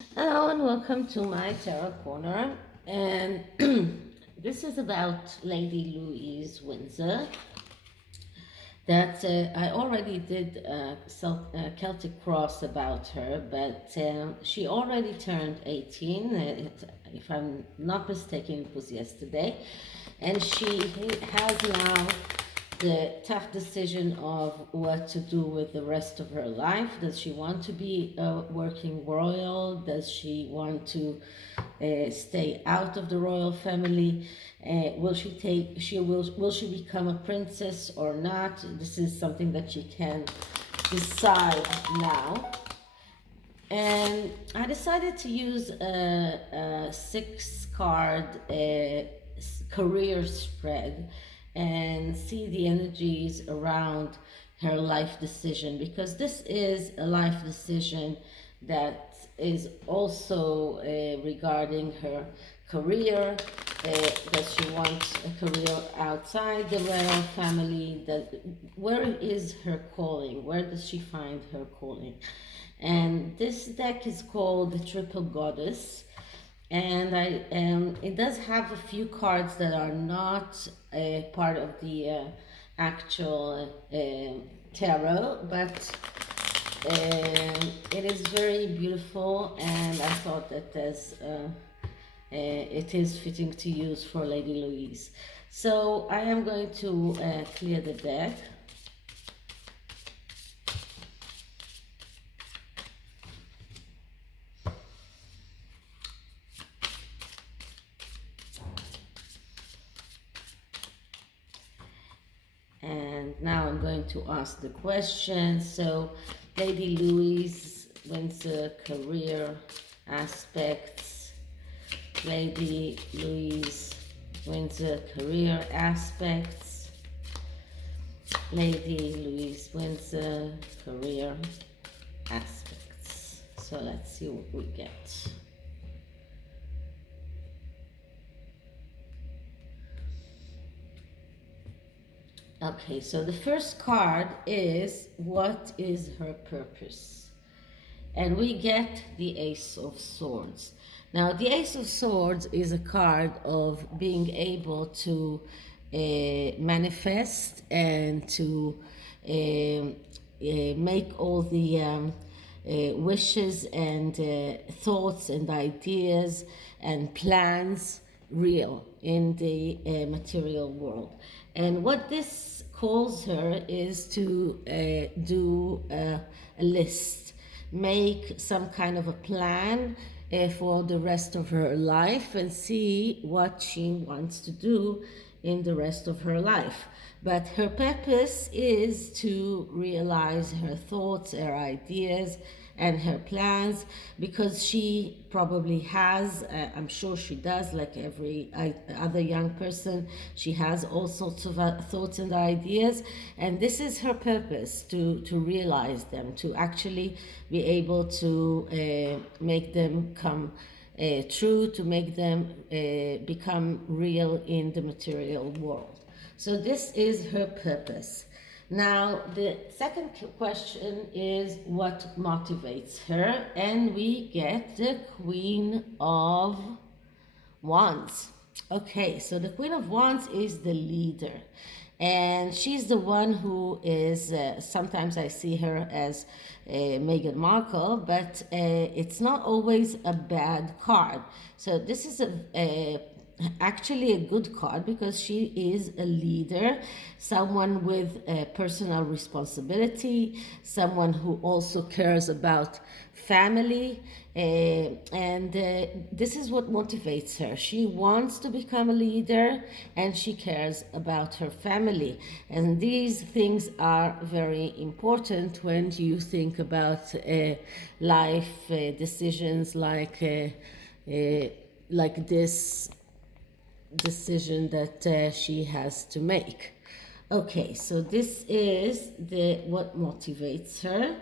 Hello and welcome to my tarot corner. And this is about Lady Louise Windsor. That I already did Celtic Cross about her, but she already turned 18. If I'm not mistaken, it was yesterday, and she has now the tough decision of what to do with the rest of her life. Does she want to be a working royal? Does she want to stay out of the royal family? Will she take? Will she become a princess or not? This is something that she can decide now. And I decided to use a six card career spread and see the energies around her life decision, because this is a life decision that is also regarding her career. Does she want a career outside the royal family? Where is her calling? Where does she find her calling? And this deck is called the Triple Goddess, and it does have a few cards that are not part of the actual tarot, but it is very beautiful, and I thought that it is fitting to use for Lady Louise. So I am going to clear the deck. And now I'm going to ask the question. So, Lady Louise Windsor, career aspects. Lady Louise Windsor, career aspects. Lady Louise Windsor, career aspects. So let's see what we get. Okay, so the first card is, what is her purpose? And we get the Ace of Swords. Now, the Ace of Swords is a card of being able to manifest and to make all the wishes and thoughts and ideas and plans real in the material world. And what this calls her is to do a list, make some kind of a plan for the rest of her life, and see what she wants to do in the rest of her life. But her purpose is to realize her thoughts, her ideas, and her plans, because she probably has, I'm sure she does, like every other young person, she has all sorts of thoughts and ideas, and this is her purpose, to realize them, to actually be able to make them come true, to make them become real in the material world. So this is her purpose. Now, the second question is, what motivates her? And we get the Queen of Wands. Okay, so the Queen of Wands is the leader. And she's the one who is, sometimes I see her as Meghan Markle, but it's not always a bad card. So this is actually a good card, because she is a leader, someone with personal responsibility, someone who also cares about family, and this is what motivates her. She wants to become a leader, and she cares about her family, and these things are very important when you think about life decisions like this decision that she has to make. Okay, so this is what motivates her.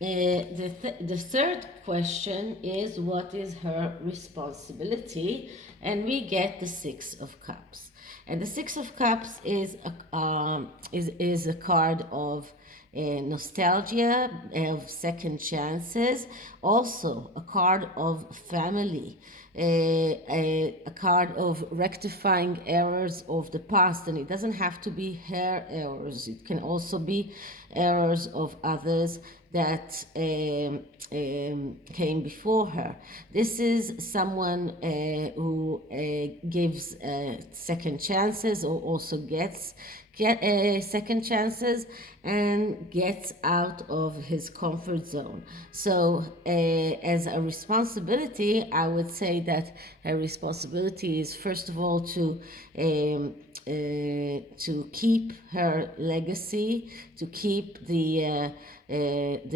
The third question is, what is her responsibility? And we get the Six of Cups. And the Six of Cups is a card of nostalgia, of second chances, also a card of family, a card of rectifying errors of the past. And it doesn't have to be her errors, it can also be errors of others that came before her. This is someone who gives second chances, or also gets second chances, and gets out of his comfort zone. So as a responsibility, I would say that her responsibility is, first of all, to keep her legacy, to keep the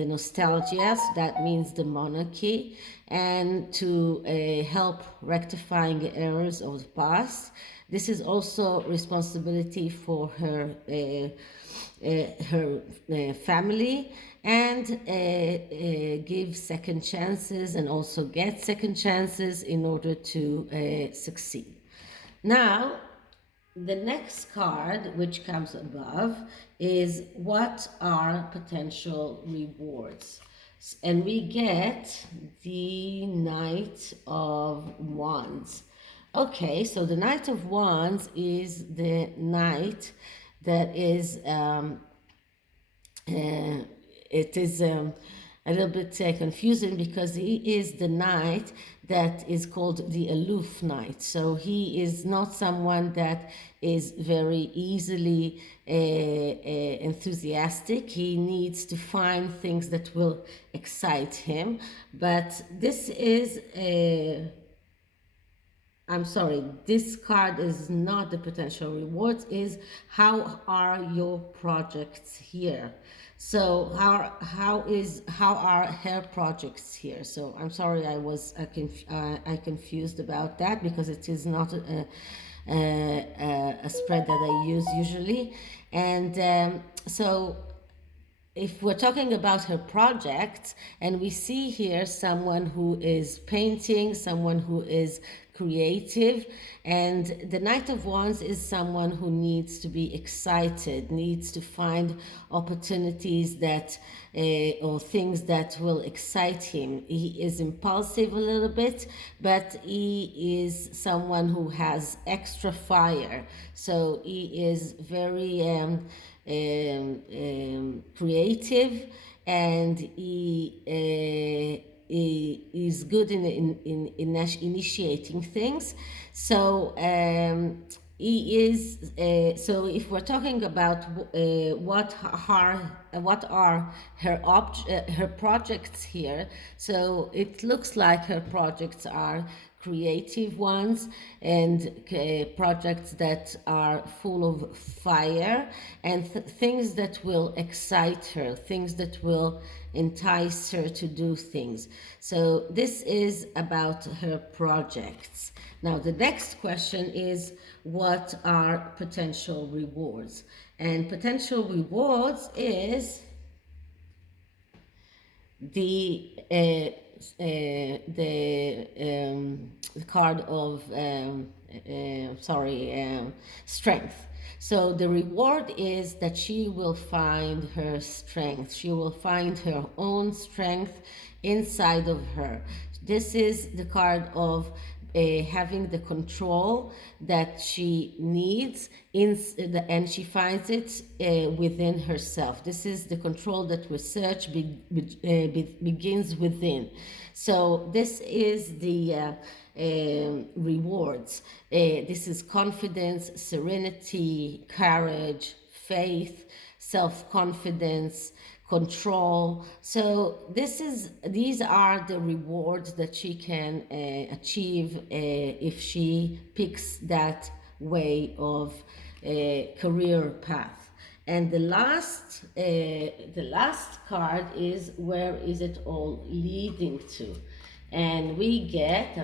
nostalgia, so that means the monarchy, and to help rectifying errors of the past. This is also responsibility for her family, and give second chances and also get second chances in order to succeed. Now, the next card, which comes above, is what are potential rewards? And we get the Knight of Wands. Okay, so the Knight of Wands is the knight that is, it is a little bit confusing, because he is the knight that is called the aloof knight. So he is not someone that is very easily enthusiastic. He needs to find things that will excite him. But this is I'm sorry, this card is not the potential rewards, is how are your projects here? So how are her projects here? So I'm sorry, I confused about that, because it is not a spread that I use usually. And so if we're talking about her projects, and we see here someone who is painting, someone who is creative, and the Knight of Wands is someone who needs to be excited, needs to find opportunities that or things that will excite him. He is impulsive a little bit, but he is someone who has extra fire. So he is very creative, and he is good in initiating things. So he is. So if we're talking about what are her projects here, so it looks like her projects are creative ones, and projects that are full of fire, and things that will excite her, things that will entice her to do things. So this is about her projects. Now the next question is, what are potential rewards? And potential rewards is the card of strength. So the reward is that she will find her strength. She will find her own strength inside of her. This is the card of having the control that she needs and she finds it within herself. This is the control that research begins within. So this is the rewards. This is confidence, serenity, courage, faith, self-confidence, control. So these are the rewards that she can achieve if she picks that way of career path. And the last card is, where is it all leading to? And we get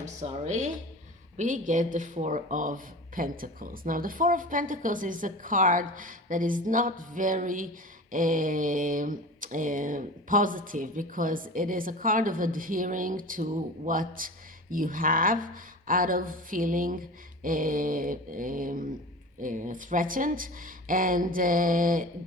the Four of Pentacles. Now the Four of Pentacles is a card that is not very positive, because it is a card of adhering to what you have, out of feeling threatened, and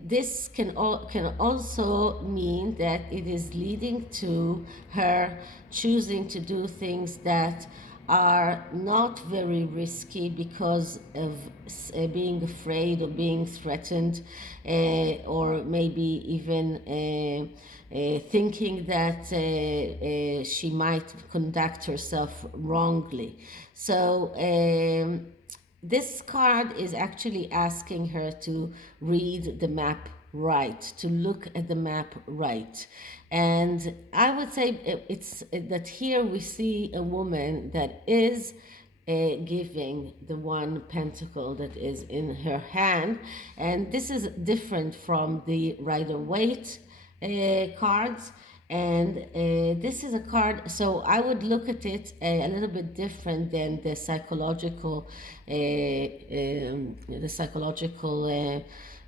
this can also mean that it is leading to her choosing to do things that are not very risky because of being afraid or being threatened, or maybe even thinking that she might conduct herself wrongly. So this card is actually asking her to read the map right, to look at the map right. And I would say it's that here we see a woman that is giving the one pentacle that is in her hand. And this is different from the Rider-Waite cards. And this is a card, so I would look at it a little bit different than the psychological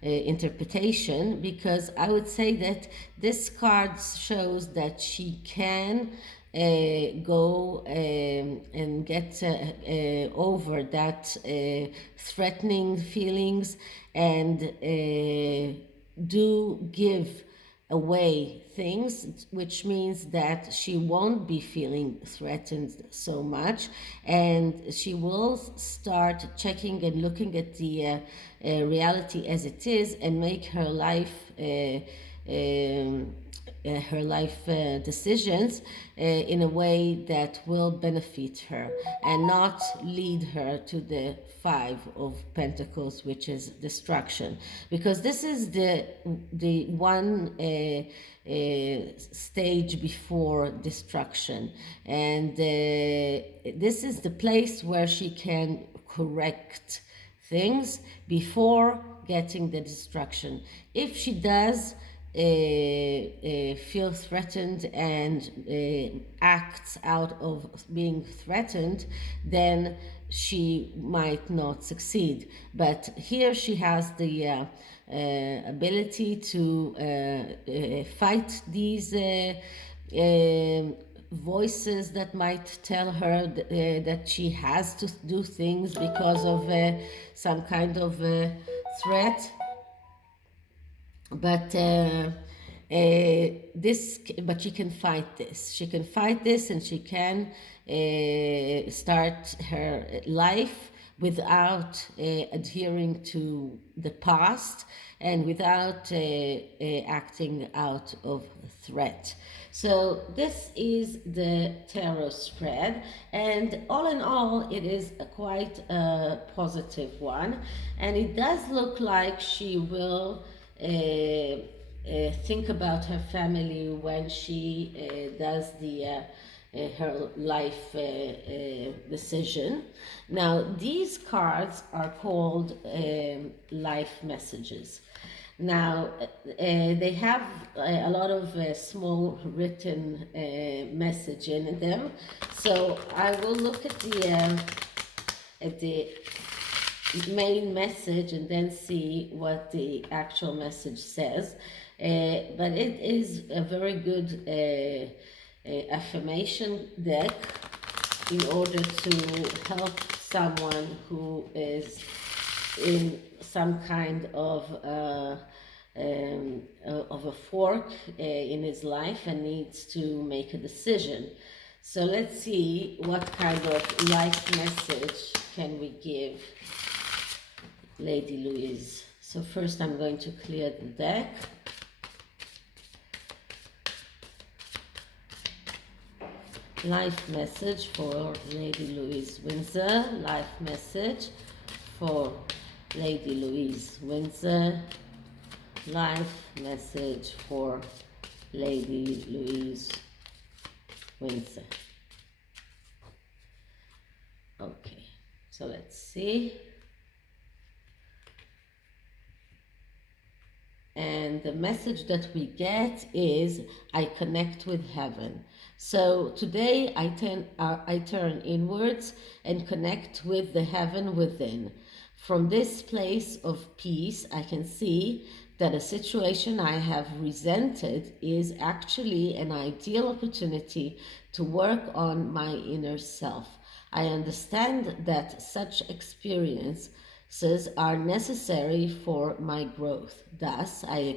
interpretation, because I would say that this card shows that she can go and get over that threatening feelings, and do give away things, which means that she won't be feeling threatened so much, and she will start checking and looking at the reality as it is, and make her life decisions in a way that will benefit her and not lead her to the Five of Pentacles, which is destruction, because this is the one stage before destruction, and this is the place where she can correct things before getting the destruction. If she does feel threatened and acts out of being threatened, then she might not succeed. But here she has the ability to fight these voices that might tell her that she has to do things because of some kind of threat. But but she can fight this. She can fight this, and she can start her life without adhering to the past, and without acting out of threat. So this is the tarot spread, and all in all, it is quite a positive one, and it does look like she will think about her family when she does the her life decision. Now, these cards are called life messages. Now, they have a lot of small written message in them. So I will look at the main message and then see what the actual message says. But it is a very good affirmation deck in order to help someone who is in some kind of a fork in his life and needs to make a decision. So let's see what kind of life message can we give Lady Louise. So first I'm going to clear the deck. Life message for Lady Louise Windsor. Life message for Lady Louise Windsor. Life message for Lady Louise Windsor. Okay, so let's see. And the message that we get is, I connect with heaven. So today I turn inwards and connect with the heaven within. From this place of peace, I can see that a situation I have resented is actually an ideal opportunity to work on my inner self. I understand that such experience are necessary for my growth. Thus, I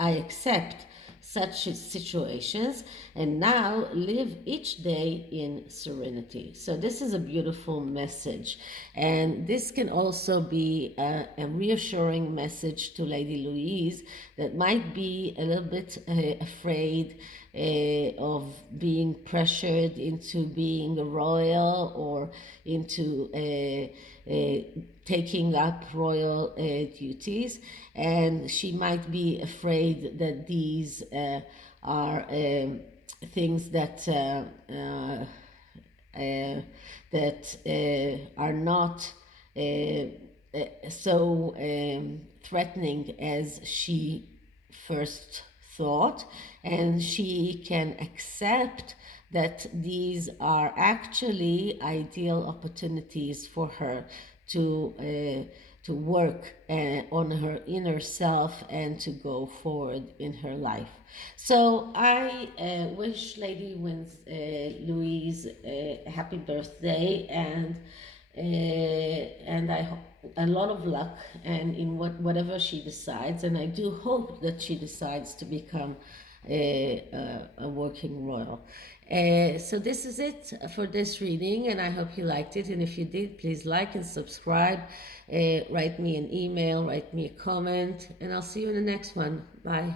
accept such situations and now live each day in serenity. So this is a beautiful message, and this can also be a reassuring message to Lady Louise that might be a little bit afraid of being pressured into being a royal or into taking up royal duties, and she might be afraid that these are things that are not so threatening as she first thought, and she can accept that these are actually ideal opportunities for her to work on her inner self and to go forward in her life. So I wish Lady Louise a happy birthday, and I hope a lot of luck and in whatever she decides. And I do hope that she decides to become a working royal. So this is it for this reading, and I hope you liked it. And if you did, please like and subscribe. Write me an email, write me a comment, and I'll see you in the next one. Bye.